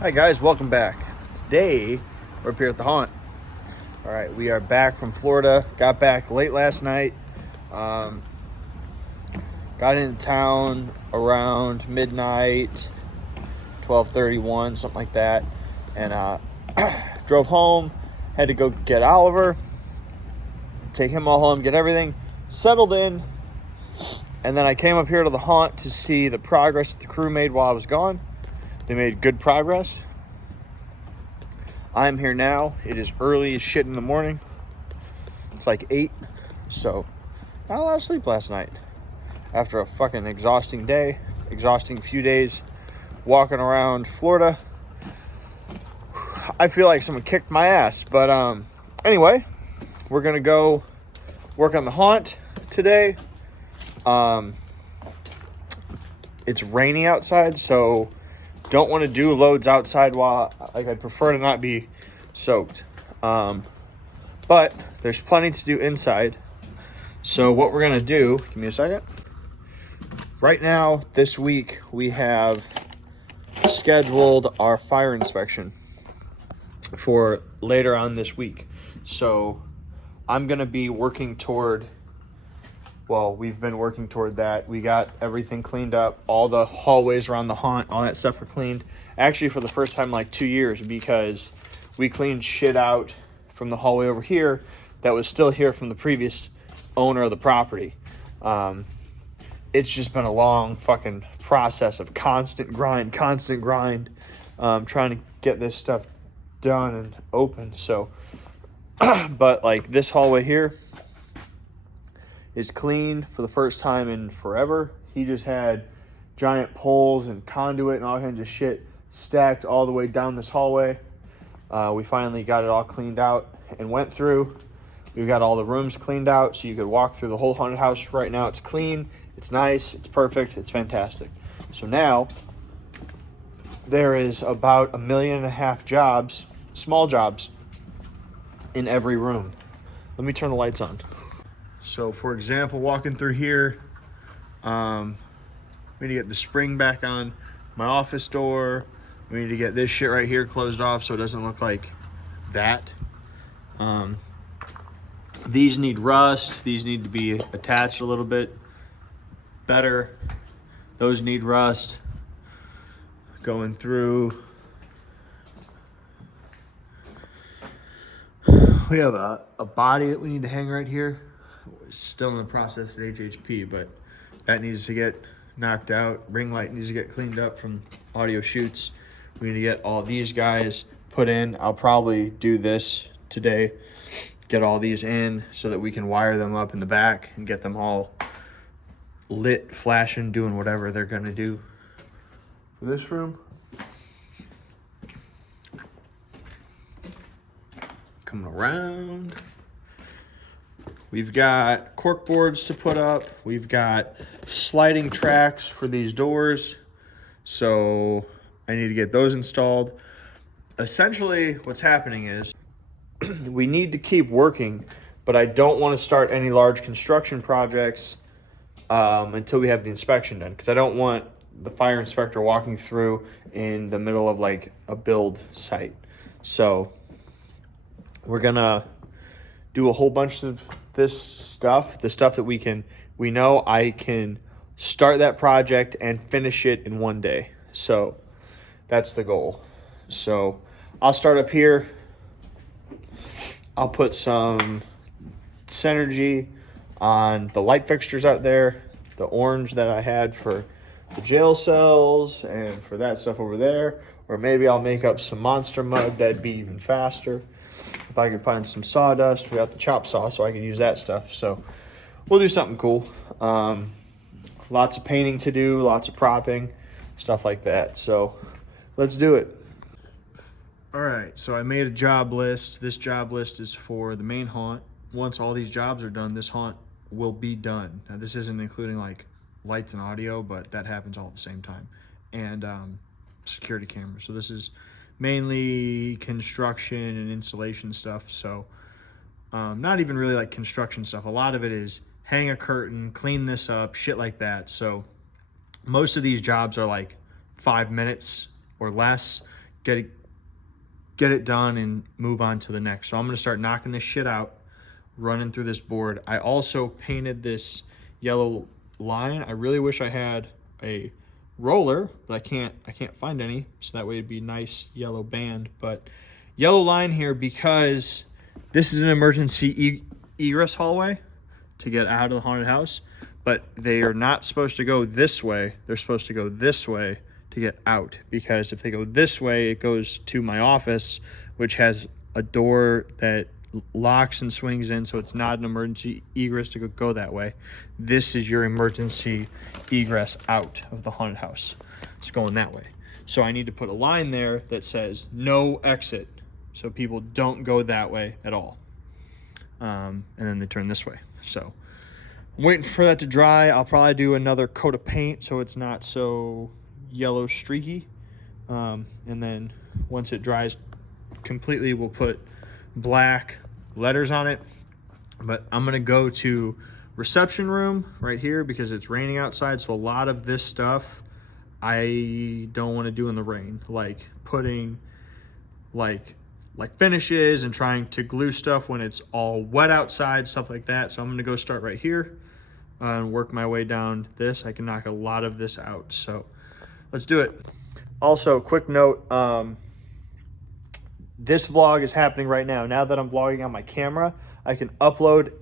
Hi guys, welcome back. Today we're up here at the haunt. All right, we are back from Florida. Got back late last night. Um, got into town around midnight, 12:31, something like that, and drove home. Had to go get Oliver, take him all home, get everything settled in, and then I came up here to the haunt to see the progress the crew made while I was gone. They made good progress. I'm here now. It is early as shit in the morning. It's like 8, so not a lot of sleep last night. After a fucking exhausting day, exhausting few days walking around Florida. I feel like someone kicked my ass, but anyway, we're gonna go work on the haunt today. It's rainy outside, so don't want to do loads outside while, like, I'd prefer to not be soaked. But there's plenty to do inside. So what we're going to do, give me a second. Right now, this week, we have scheduled our fire inspection for later on this week. So I'm going to be working toward, well, we've been working toward that. We got everything cleaned up. All the hallways around the haunt, all that stuff were cleaned. Actually, for the first time in like 2 years, because we cleaned shit out from the hallway over here that was still here from the previous owner of the property. It's just been a long fucking process of constant grind, trying to get this stuff done and open. So, but like this hallway here is clean for the first time in forever. He just had giant poles and conduit and all kinds of shit stacked all the way down this hallway. We finally got it all cleaned out and went through. We've got all the rooms cleaned out so you could walk through the whole haunted house. Right now it's clean, it's nice, it's perfect, it's fantastic. So now there is about 1.5 million jobs, small jobs, in every room. Let me turn the lights on. So for example, walking through here, we need to get the spring back on my office door. We need to get this shit right here closed off so it doesn't look like that. These need rust. These need to be attached a little bit better. Those need rust. Going through. We have a body that we need to hang right here. It's still in the process at HHP, but that needs to get knocked out. Ring light needs to get cleaned up from audio shoots. We need to get all these guys put in. I'll probably do this today. Get all these in so that we can wire them up in the back and get them all lit, flashing, doing whatever they're gonna do. For this room, coming around, we've got cork boards to put up. We've got sliding tracks for these doors, so I need to get those installed. Essentially, what's happening is we need to keep working, but I don't want to start any large construction projects until we have the inspection done, because I don't want the fire inspector walking through in the middle of like a build site. So we're gonna do a whole bunch of this stuff, the stuff that we know I can start that project and finish it in one day. So that's the goal. So I'll start up here. I'll put some Synergy on the light fixtures out there, the orange that I had for the jail cells and for that stuff over there. Or maybe I'll make up some monster mud, that'd be even faster. If I could find some sawdust, we got the chop saw, so I can use that stuff. So we'll do something cool. Lots of painting to do, lots of propping, stuff like that. So let's do it. All right, so I made a job list. This job list is for the main haunt. Once all these jobs are done, this haunt will be done. Now, this isn't including like lights and audio, but that happens all at the same time. And security cameras. So this is mainly construction and installation stuff. So not even really like construction stuff. A lot of it is hang a curtain, clean this up, shit like that. So most of these jobs are like 5 minutes or less. get it done and move on to the next. So I'm gonna start knocking this shit out, running through this board. I also painted this yellow line. I really wish I had a roller, but I can't find any, so that way it'd be nice yellow band. But yellow line here because this is an emergency egress hallway to get out of the haunted house, but they are not supposed to go this way. They're supposed to go this way to get out, because if they go this way, it goes to my office, which has a door that locks and swings in, so it's not an emergency egress to go that way. This is your emergency egress out of the haunted house. It's going that way. So I need to put a line there that says no exit, so people don't go that way at all. And then they turn this way. So I'm waiting for that to dry. I'll probably do another coat of paint so it's not so yellow streaky. And then once it dries completely, we'll put black letters on it. But I'm gonna go to reception room right here because it's raining outside, so a lot of this stuff I don't want to do in the rain, like putting like finishes and trying to glue stuff when it's all wet outside, stuff like that. So I'm gonna go start right here and work my way down this. I can knock a lot of this out, so let's do it. Also, quick note, this vlog is happening right now. Now that I'm vlogging on my camera, I can upload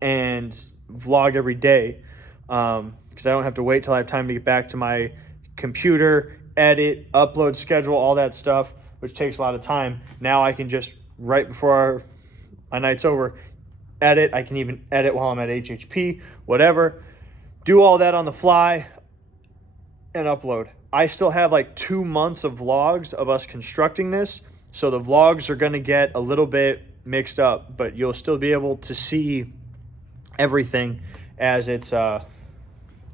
and vlog every day, because I don't have to wait till I have time to get back to my computer, edit, upload, schedule, all that stuff, which takes a lot of time. Now I can just, right before my night's over, edit. I can even edit while I'm at HHP, whatever. Do all that on the fly and upload. I still have like 2 months of vlogs of us constructing this, so the vlogs are going to get a little bit mixed up, but you'll still be able to see everything as it's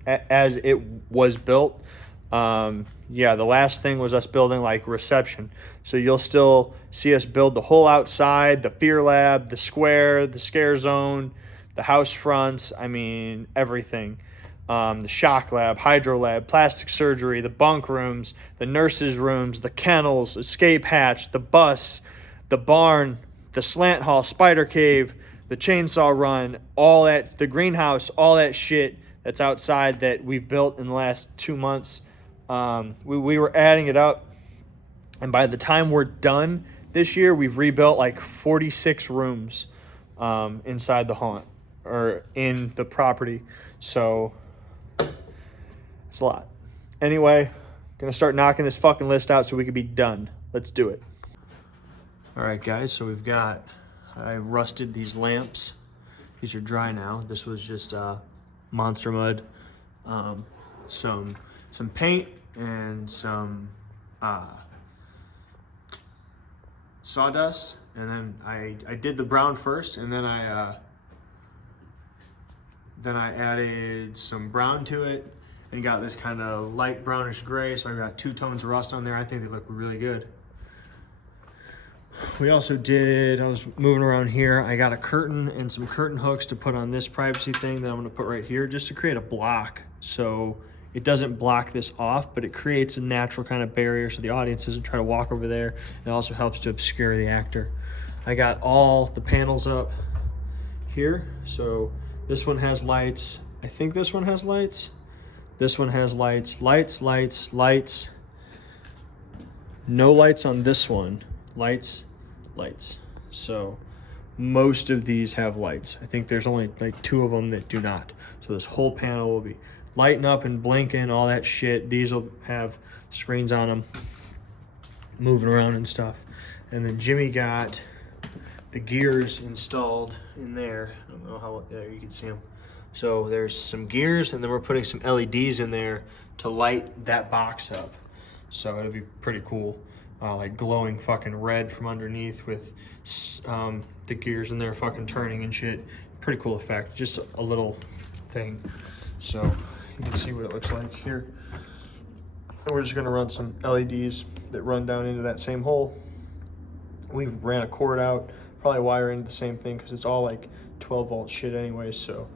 as it was built. Yeah, the last thing was us building like reception, so you'll still see us build the whole outside, the fear lab, the square, the scare zone, the house fronts, I mean everything. The shock lab, hydro lab, plastic surgery, the bunk rooms, the nurses' rooms, the kennels, escape hatch, the bus, the barn, the slant hall, spider cave, the chainsaw run, all that, the greenhouse, all that shit that's outside that we've built in the last 2 months. We were adding it up, and by the time we're done this year, we've rebuilt like 46 rooms inside the haunt, or in the property. So it's a lot. Anyway, gonna start knocking this fucking list out so we can be done. Let's do it. All right, guys, so I rusted these lamps. These are dry now. This was just Monster Mud, some paint, and some sawdust. And then I did the brown first, and then I added some brown to it and got this kind of light brownish gray. So I got 2 tones of rust on there. I think they look really good. We also I was moving around here. I got a curtain and some curtain hooks to put on this privacy thing that I'm gonna put right here, just to create a block. So it doesn't block this off, but it creates a natural kind of barrier so the audience doesn't try to walk over there. It also helps to obscure the actor. I got all the panels up here. So this one has lights. I think this one has lights. This one has lights, lights, lights, lights. No lights on this one. Lights, lights. So most of these have lights. I think there's only like 2 of them that do not. So this whole panel will be lighting up and blinking, all that shit. These will have screens on them, moving around and stuff. And then Jimmy got the gears installed in there. I don't know how, there you can see them. So there's some gears, and then we're putting some LEDs in there to light that box up. So it'll be pretty cool. Like glowing fucking red from underneath with the gears in there fucking turning and shit. Pretty cool effect, just a little thing. So you can see what it looks like here. And we're just gonna run some LEDs that run down into that same hole. We ran a cord out, probably wire into the same thing because it's all like 12 volt shit anyways, so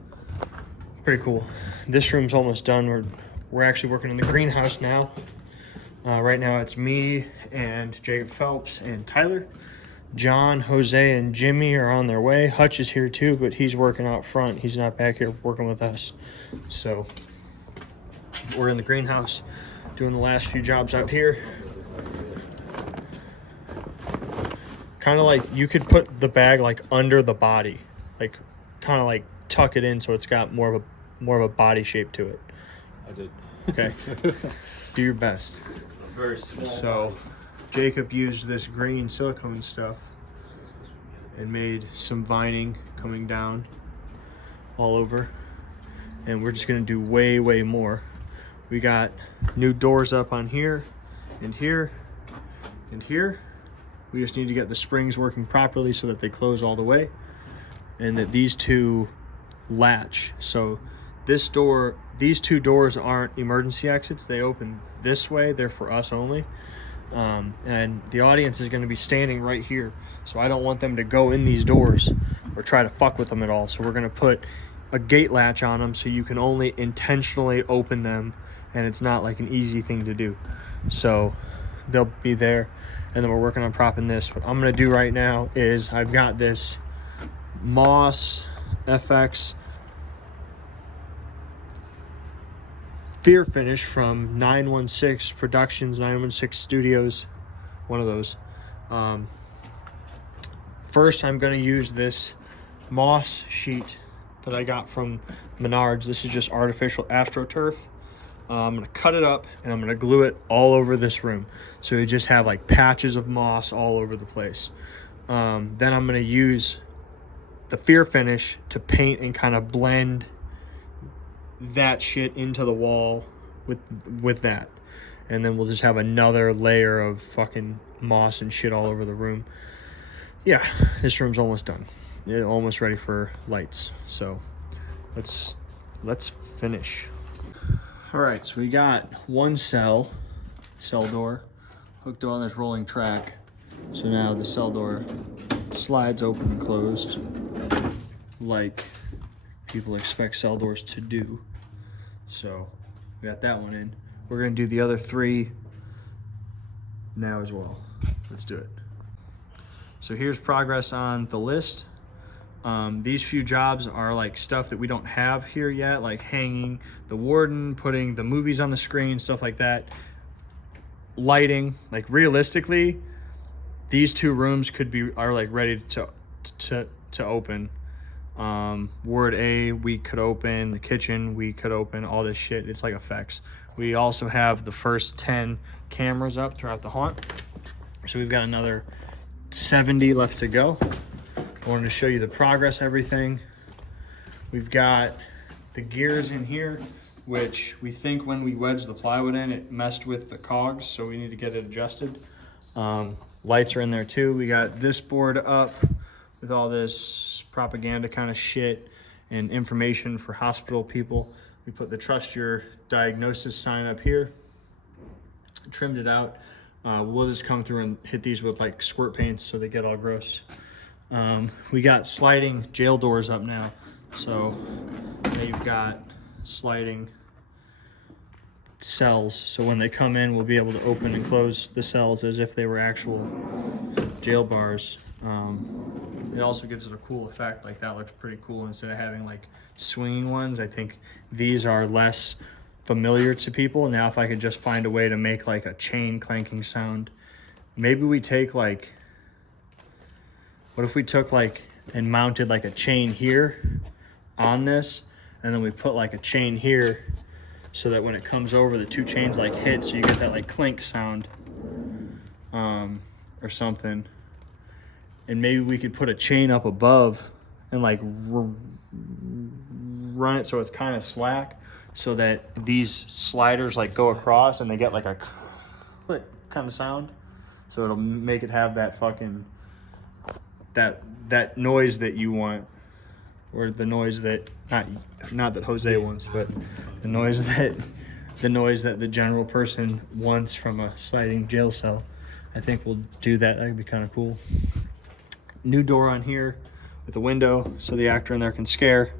pretty cool. This room's almost done. We're actually working in the greenhouse now. Right now it's me and Jacob Phelps and Tyler. John, Jose, and Jimmy are on their way. Hutch is here too, but he's working out front. He's not back here working with us. So we're in the greenhouse doing the last few jobs out here. Kind of like you could put the bag like under the body, like kind of like tuck it in so it's got more of a body shape to it. I did. Okay. Do your best. Very small. So Jacob used this green silicone stuff and made some vining coming down all over. And we're just gonna do way, way more. We got new doors up on here and here and here. We just need to get the springs working properly so that they close all the way and that these two latch. So this door, these two doors aren't emergency exits. They open this way. They're for us only. And the audience is going to be standing right here. So I don't want them to go in these doors or try to fuck with them at all. So we're going to put a gate latch on them so you can only intentionally open them and it's not like an easy thing to do. So they'll be there, and then we're working on propping this. What I'm going to do right now is I've got this Moss FX Fear Finish from 916 Productions, 916 Studios, one of those. First, I'm going to use this moss sheet that I got from Menards. This is just artificial AstroTurf. I'm going to cut it up and I'm going to glue it all over this room. So you just have like patches of moss all over the place. Then I'm going to use the Fear Finish to paint and kind of blend that shit into the wall with that. And then we'll just have another layer of fucking moss and shit all over the room. Yeah, this room's almost done. It's almost ready for lights. So let's finish. All right, so we got one cell door hooked on this rolling track. So now the cell door slides open and closed like people expect cell doors to do. So we got that one in. We're gonna do the other three now as well. Let's do it. So here's progress on the list. These few jobs are like stuff that we don't have here yet, like hanging the warden, putting the movies on the screen, stuff like that. Lighting, like realistically, these two rooms are like ready to open. Ward A we could open, the kitchen we could open, all this shit. It's like effects. We also have the first 10 cameras up throughout the haunt, so we've got another 70 left to go. I wanted to show you the progress, everything. We've got the gears in here, which we think when we wedged the plywood in, it messed with the cogs, so we need to get it adjusted. Lights are in there too. We got this board up with all this propaganda kind of shit and information for hospital people. We put the Trust Your Diagnosis sign up here, trimmed it out. We'll just come through and hit these with like squirt paints so they get all gross. We got sliding jail doors up now. So they've got sliding cells. So when they come in, we'll be able to open and close the cells as if they were actual jail bars. It also gives it a cool effect. Like that looks pretty cool. Instead of having like swinging ones, I think these are less familiar to people. Now if I could just find a way to make like a chain clanking sound, maybe we take like, what if we took like and mounted like a chain here on this, and then we put like a chain here so that when it comes over, the two chains like hit, so you get that like clink sound, or something. And maybe we could put a chain up above and like run it so it's kind of slack, so that these sliders like go across and they get like a click kind of sound. So it'll make it have that fucking, that noise that you want, or the noise that, not that Jose wants, but the noise that the general person wants from a sliding jail cell. I think we'll do that. That would be kind of cool. New door on here with a window so the actor in there can scare.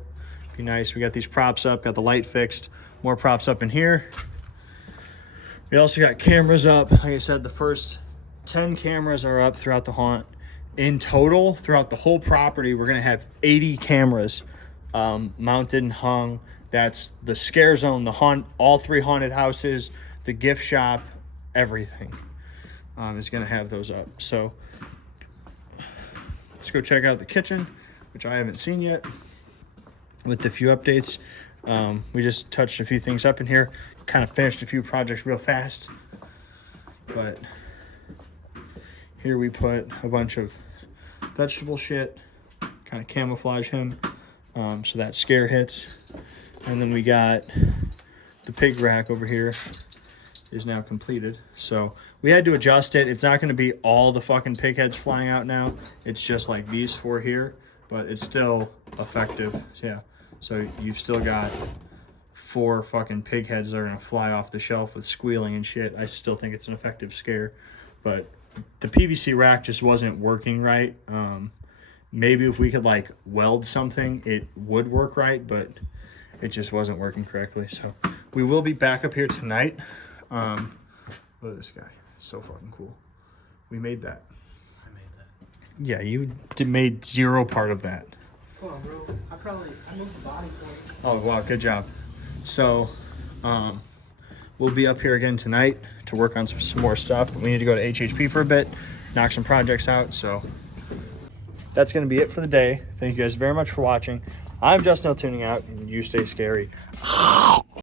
Be nice. We got these props up, got the light fixed, more props up in here. We also got cameras up. Like I said, the first 10 cameras are up throughout the haunt. In total, throughout the whole property, we're gonna have 80 cameras mounted and hung. That's the scare zone, the haunt, all 3 haunted houses, the gift shop, everything is gonna have those up. So let's go check out the kitchen, which I haven't seen yet, with a few updates. We just touched a few things up in here, kind of finished a few projects real fast. But here we put a bunch of vegetable shit, kind of camouflage him, so that scare hits. And then we got the pig rack over here is now completed. So we had to adjust it. It's not going to be all the fucking pig heads flying out now. It's just like these 4 here, but it's still effective. Yeah. So you've still got 4 fucking pig heads that are gonna fly off the shelf with squealing and shit. I still think it's an effective scare, but the PVC rack just wasn't working right. Maybe if we could like weld something, it would work right, but it just wasn't working correctly. So we will be back up here tonight. Look at this guy, so fucking cool. We made that. I made that. Yeah, you made 0 part of that. Come on, bro. I moved the body for it. Oh, wow, good job. So, we'll be up here again tonight to work on some more stuff. We need to go to HHP for a bit, knock some projects out. So, that's going to be it for the day. Thank you guys very much for watching. I'm Justin tuning out, and you stay scary.